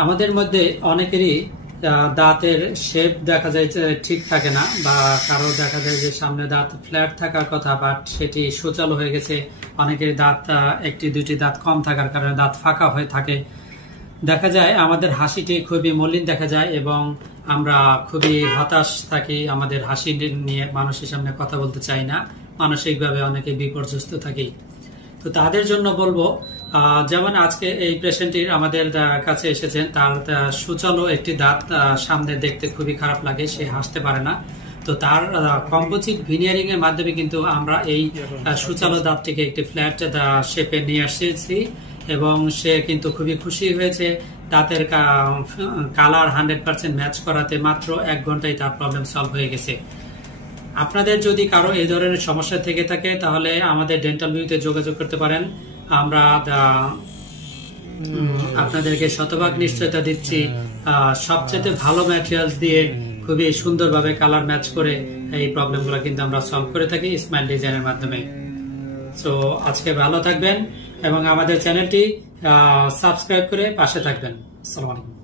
আমাদের মধ্যে অনেকেরই দাঁতের শেপ দেখা যায় যে ঠিক থাকে না, বা কারো দেখা যায় যে সামনে দাঁত ফ্ল্যাট থাকার কথা বাট সেটি সোচালো হয়ে গেছে। অনেকের দাঁত একটি দুইটি দাঁত কম থাকার কারণে দাঁত ফাঁকা হয়ে থাকে। দেখা যায় আমাদের হাসিটি খুবই মলিন দেখা যায় এবং আমরা খুবই হতাশ থাকি। আমাদের হাসি নিয়ে মানুষের সামনে কথা বলতে চাই না, মানসিকভাবে অনেকে বিপর্যস্ত থাকি। তো তাদের জন্য বলবো, যেমন আজকে এই পেশেন্টটির আমাদের কাছে এসেছেন, তার সুচালো একটি দাঁত সামনে দেখতে খুবই খারাপ লাগে, সে হাসতে পারে না। তো তার কম্পোজিট ভিনিয়ারিং এর মাধ্যমে কিন্তু আমরা এই সুচালো দাঁতটিকে একটি ফ্ল্যাট শেপে নিয়ে এসেছি এবং সে কিন্তু খুবই খুশি হয়েছে। দাঁতের কালার 100% ম্যাচ করাতে মাত্র 1 ঘন্টায় তার প্রবলেম সলভ হয়ে গেছে। আপনাদের যদি কারো এই ধরনের সমস্যা থেকে থাকে তাহলে আমাদের ডেন্টাল ভিউতে যোগাযোগ করতে পারেন। আমরা আপনাদেরকে শতভাগ নিশ্চয়তা দিচ্ছি, সবচেয়ে ভালো ম্যাটেরিয়ালস দিয়ে খুবই সুন্দরভাবে কালার ম্যাচ করে এই প্রবলেমগুলো কিন্তু আমরা সলভ করে থাকি স্মাইল ডিজাইনের মাধ্যমে। সো আজকে ভালো থাকবেন এবং আমাদের চ্যানেলটি সাবস্ক্রাইব করে পাশে থাকবেন। আসসালামু আলাইকুম।